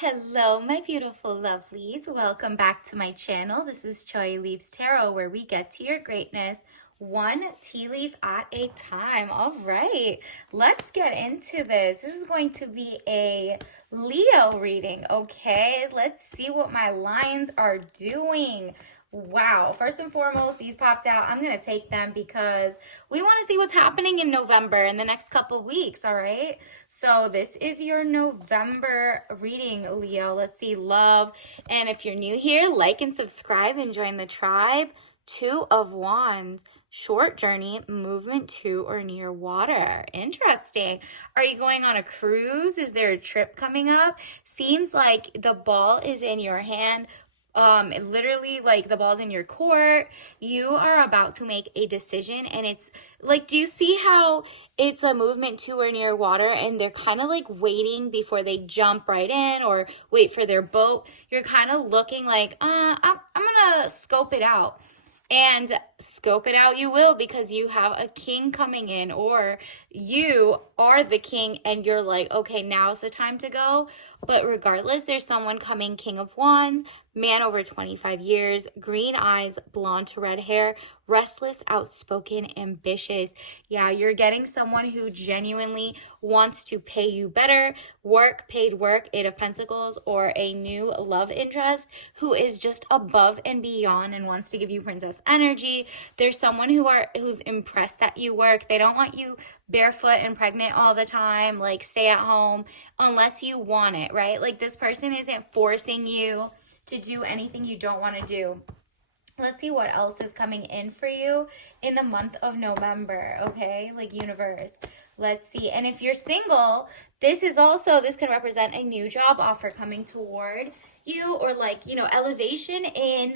Hello, my beautiful lovelies. Welcome back to my channel. This is Choi Leaves Tarot, where we get to your greatness one tea leaf at a time. All right, let's get into this. This is going to be a Leo reading, okay? Let's see what my lines are doing. Wow. First and foremost, these popped out. I'm going to take them because we want to see what's happening in November in the next couple weeks, all right? So this is your November reading, Leo. Let's see, love. And if you're new here, like and subscribe and join the tribe. Two of Wands, short journey, movement to or near water. Interesting. Are you going on a cruise? Is there a trip coming up? Seems like the ball is in your hand. Literally, like, the ball's in your court. You are about to make a decision, and it's like, do you see how it's a movement to or near water, and they're kind of like waiting before they jump right in or wait for their boat? You're kind of looking like, I'm gonna scope it out. And scope it out you will, because you have a king coming in, or you are the king and you're like, okay, now's the time to go. But regardless, there's someone coming, King of Wands, man over 25 years, green eyes, blonde to red hair, restless, outspoken, ambitious. Yeah, you're getting someone who genuinely wants to pay you better, paid work, Eight of Pentacles, or a new love interest who is just above and beyond and wants to give you princess energy. There's someone who's impressed that you work. They don't want you barefoot and pregnant all the time, like stay at home unless you want it, right? Like, this person isn't forcing you to do anything you don't want to do. Let's see what else is coming in for you in the month of November, okay? Like, universe. Let's see. And if you're single, this can represent a new job offer coming toward you, or like, elevation in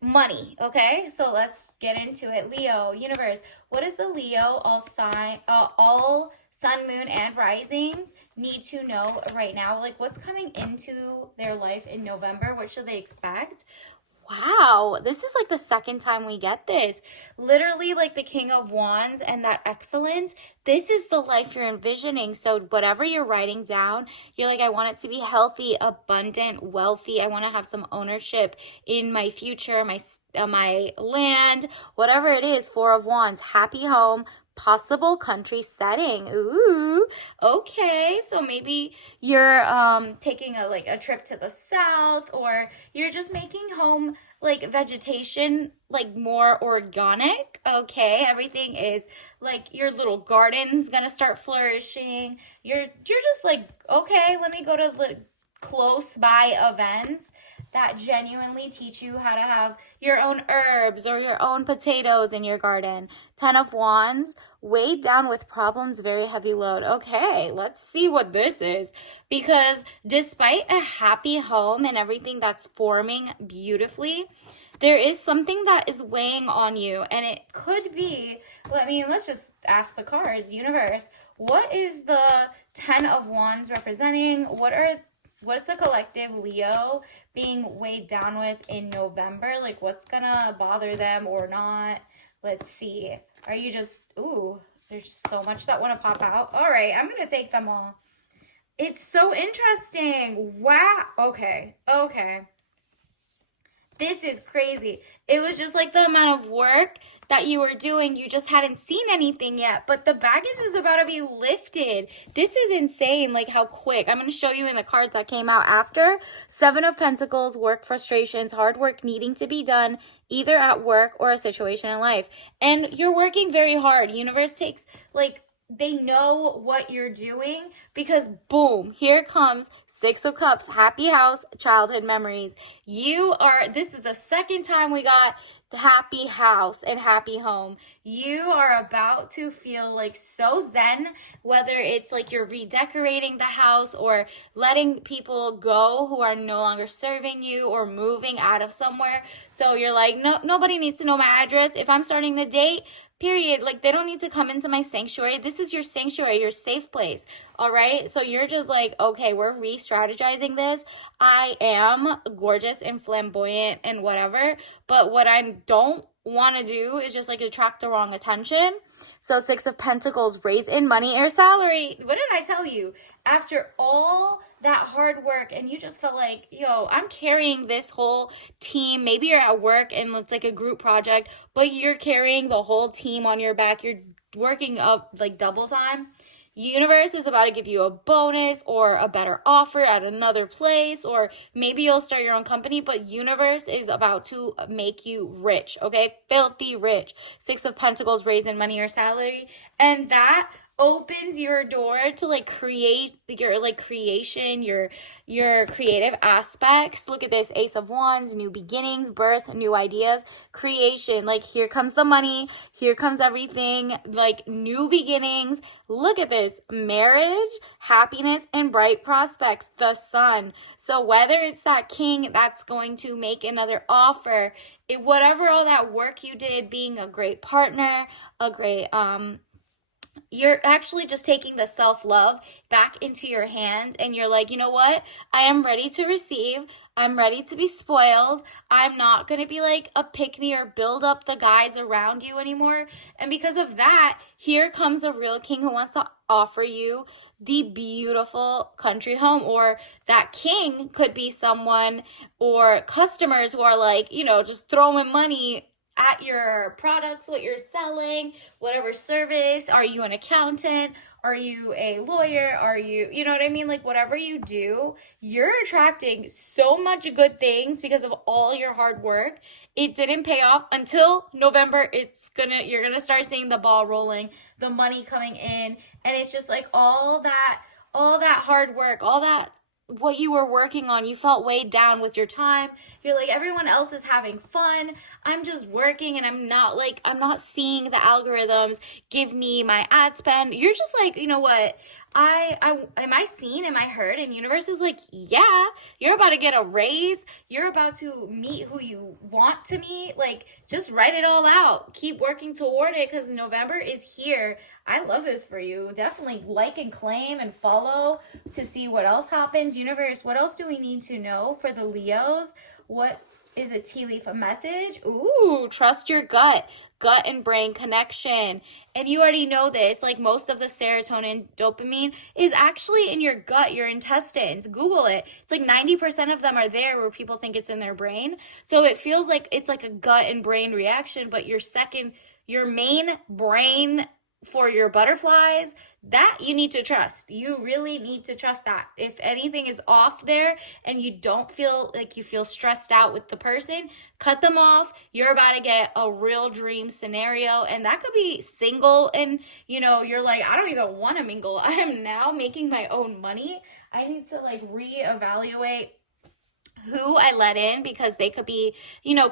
money, okay? So let's get into it. Leo, universe. What is the Leo all sun, moon, and rising need to know right now? Like, what's coming into their life in November? What should they expect? Wow, this is like the second time we get this. Literally, like the King of Wands and that excellence. This is the life you're envisioning. So whatever you're writing down, you're like, I want it to be healthy, abundant, wealthy. I want to have some ownership in my future, my land, whatever it is. Four of Wands, happy home, possible country setting. Ooh, okay. So maybe you're taking a trip to the south, or you're just making home like vegetation like more organic. Okay, everything is like, your little garden's gonna start flourishing. You're just like, okay, let me go to the close by events that genuinely teach you how to have your own herbs or your own potatoes in your garden. 10 of Wands, weighed down with problems, very heavy load. Okay, let's see what this is. Because despite a happy home and everything that's forming beautifully, there is something that is weighing on you. And it could be, let's just ask the cards. Universe, what is the 10 of Wands representing? What's the collective Leo being weighed down with in November? Like, what's gonna bother them or not? Let's see. Are you just, ooh, there's so much that want to pop out. All right, I'm gonna take them all. It's so interesting. Wow. Okay. This is crazy. It was just like the amount of work that you were doing. You just hadn't seen anything yet, but the baggage is about to be lifted. This is insane, like how quick. I'm going to show you in the cards that came out after. Seven of Pentacles, work frustrations, hard work needing to be done, either at work or a situation in life. And you're working very hard. Universe takes, like, they know what you're doing, because boom, here comes Six of Cups, happy house, childhood memories. This is the second time we got the happy house and happy home. You are about to feel like so zen, whether it's like you're redecorating the house or letting people go who are no longer serving you, or moving out of somewhere. So you're like, no, nobody needs to know my address. If I'm starting to date, period. Like, they don't need to come into my sanctuary. This is your sanctuary, your safe place. All right. So you're just like, okay, we're re-strategizing this. I am gorgeous and flamboyant and whatever. But what I don't want to do is just like attract the wrong attention. So Six of Pentacles, raise in money or salary. What did I tell you? After all that hard work and you just felt like, yo, I'm carrying this whole team. Maybe you're at work and it's like a group project, but you're carrying the whole team on your back. You're working up like double time. Universe is about to give you a bonus or a better offer at another place, or maybe you'll start your own company, but universe is about to make you rich, okay? Filthy rich. Six of Pentacles, raise in money or salary. And that opens your door to like create your like creation, your creative aspects. Look at this, Ace of Wands, new beginnings, birth, new ideas, creation. Like here comes the money, here comes everything, like new beginnings. Look at this, marriage, happiness, and bright prospects, the sun. So whether it's that king that's going to make another offer, whatever all that work you did, being a great partner, a great you're actually just taking the self-love back into your hand, and you're like, you know what? I am ready to receive. I'm ready to be spoiled. I'm not going to be like a pick-me or build up the guys around you anymore. And because of that, here comes a real king who wants to offer you the beautiful country home. Or that king could be someone or customers who are like, you know, just throwing money at your products, what you're selling, whatever service. Are you an accountant? Are you a lawyer? Are you, you know what I mean? Like whatever you do, you're attracting so much good things because of all your hard work. It didn't pay off until November. You're gonna start seeing the ball rolling, the money coming in, and it's just like all that hard work, all that what you were working on, you felt weighed down with your time. You're like, everyone else is having fun. I'm just working and I'm not seeing the algorithms give me my ad spend. You're just like, you know what? Am I seen? Am I heard? And universe is like, yeah, you're about to get a raise. You're about to meet who you want to meet. Like, just write it all out. Keep working toward it because November is here. I love this for you. Definitely like and claim and follow to see what else happens. Universe, what else do we need to know for the Leos? What is a tea leaf, a message? Ooh, trust your gut and brain connection. And you already know this, like most of the serotonin, dopamine is actually in your gut, your intestines. Google it. It's like 90% of them are there where people think it's in their brain. So it feels like it's like a gut and brain reaction, but your main brain for your butterflies, that you need to trust. You really need to trust that. If anything is off there and you don't feel like you feel stressed out with the person, cut them off. You're about to get a real dream scenario, and that could be single and you're like, I don't even want to mingle. I am now making my own money. I need to like reevaluate who I let in because they could be,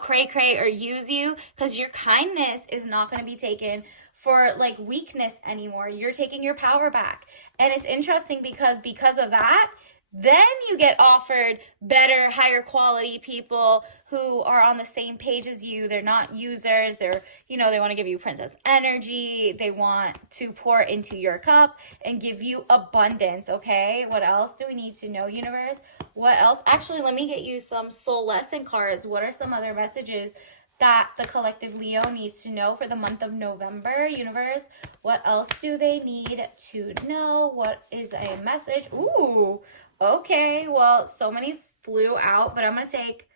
cray or use you, because your kindness is not going to be taken for like weakness anymore. You're taking your power back. And it's interesting because of that, then you get offered better, higher quality people who are on the same page as you. They're not users. They're, they want to give you princess energy. They want to pour into your cup and give you abundance, okay? What else do we need to know, universe? What else? Actually, let me get you some soul lesson cards. What are some other messages that the collective Leo needs to know for the month of November? Universe, what else do they need to know? What is a message? Ooh, okay. Well, so many flew out, but I'm going to take,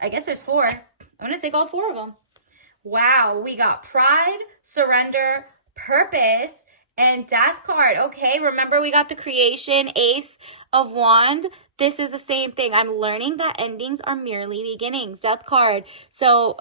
I guess there's 4. I'm going to take all 4 of them. Wow, we got pride, surrender, purpose, and death card. Okay, remember we got the creation, Ace of Wand. This is the same thing. I'm learning that endings are merely beginnings. Death card. So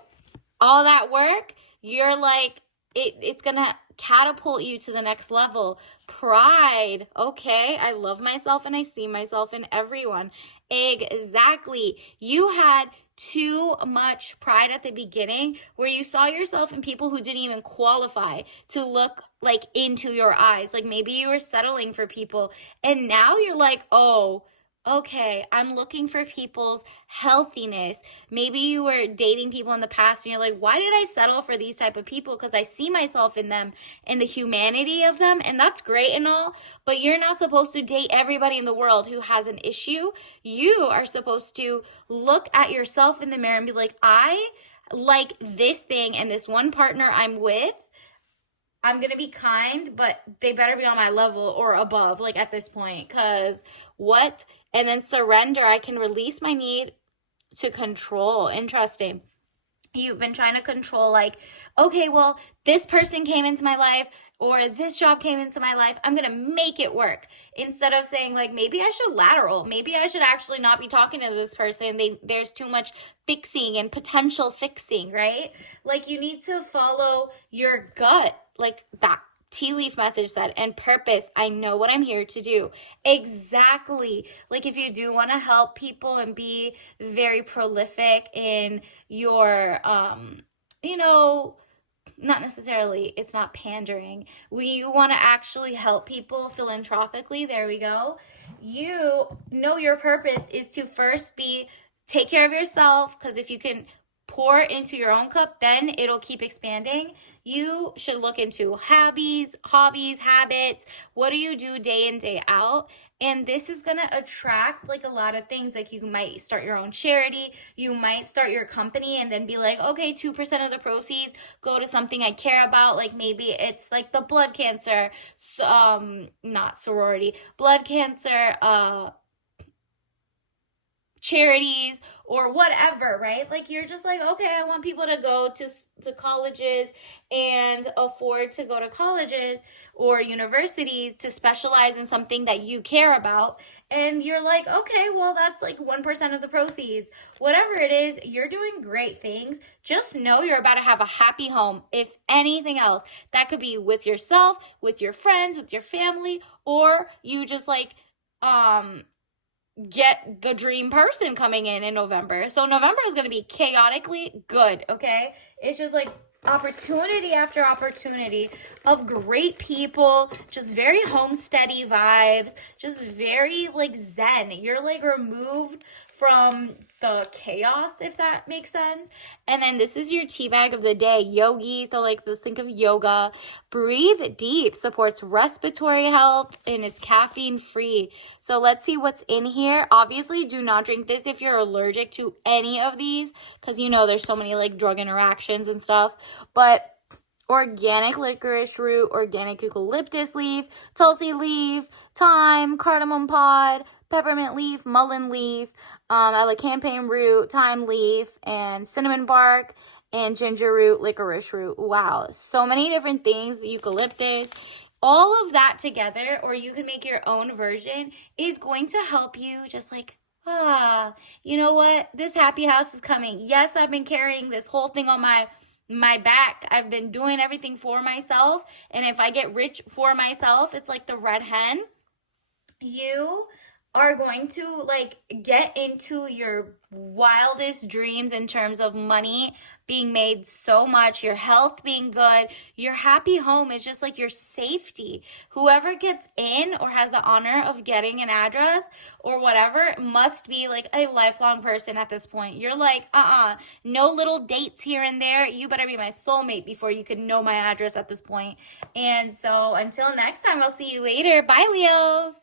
all that work, you're like, it's going to catapult you to the next level. Pride. Okay, I love myself and I see myself in everyone. Exactly. You had too much pride at the beginning where you saw yourself in people who didn't even qualify to look like into your eyes. Like maybe you were settling for people and now you're like, oh, okay, I'm looking for people's healthiness. Maybe you were dating people in the past and you're like, why did I settle for these type of people? Because I see myself in them and the humanity of them. And that's great and all, but you're not supposed to date everybody in the world who has an issue. You are supposed to look at yourself in the mirror and be like, I like this thing and this one partner I'm with, I'm gonna be kind, but they better be on my level or above, like at this point. Cause what? And then surrender. I can release my need to control. Interesting. You've been trying to control, like, okay, well, this person came into my life or this job came into my life. I'm going to make it work. Instead of saying, like, maybe I should lateral. Maybe I should actually not be talking to this person. There's too much fixing and potential fixing, right? Like, you need to follow your gut, like that tea leaf message said, and purpose. I know what I'm here to do. Exactly. Like if you do want to help people and be very prolific in your you know, not necessarily, it's not pandering. We want to actually help people philanthropically. There we go. You know your purpose is to first be take care of yourself, because if you can pour into your own cup, then it'll keep expanding. You should look into hobbies, habits. What do you do day in, day out? And this is going to attract like a lot of things. Like you might start your own charity. You might start your company and then be like, okay, 2% of the proceeds go to something I care about. Like maybe it's like the blood cancer, not sorority, blood cancer, charities or whatever, right? Like you're just like, okay, I want people to go to colleges and afford to go to colleges or universities to specialize in something that you care about. And you're like, okay, well, that's like 1% of the proceeds. Whatever it is, you're doing great things. Just know you're about to have a happy home. If anything else, that could be with yourself, with your friends, with your family, or you just like, get the dream person coming in November. So November is going to be chaotically good, okay? It's just like opportunity after opportunity of great people, just very homesteady vibes, just very like zen. You're like removed from the chaos, if that makes sense. And then this is your tea bag of the day, yogi. So like let's think of yoga. Breathe deep supports respiratory health and it's caffeine free. So let's see what's in here. Obviously do not drink this if you're allergic to any of these, because you know there's so many like drug interactions and stuff. But organic licorice root, organic eucalyptus leaf, tulsi leaf, thyme, cardamom pod, peppermint leaf, mullein leaf, elecampane root, thyme leaf, and cinnamon bark, and ginger root, licorice root. Wow, so many different things, eucalyptus. All of that together, or you can make your own version, is going to help you just like, you know what? This happy house is coming. Yes, I've been carrying this whole thing on my back. I've been doing everything for myself. And if I get rich for myself, it's like the red hen. You are going to like get into your wildest dreams in terms of money being made so much, your health being good, your happy home is just like your safety. Whoever gets in or has the honor of getting an address or whatever must be like a lifelong person at this point. You're like, no little dates here and there. You better be my soulmate before you can know my address at this point. And so until next time, I'll see you later. Bye, Leos.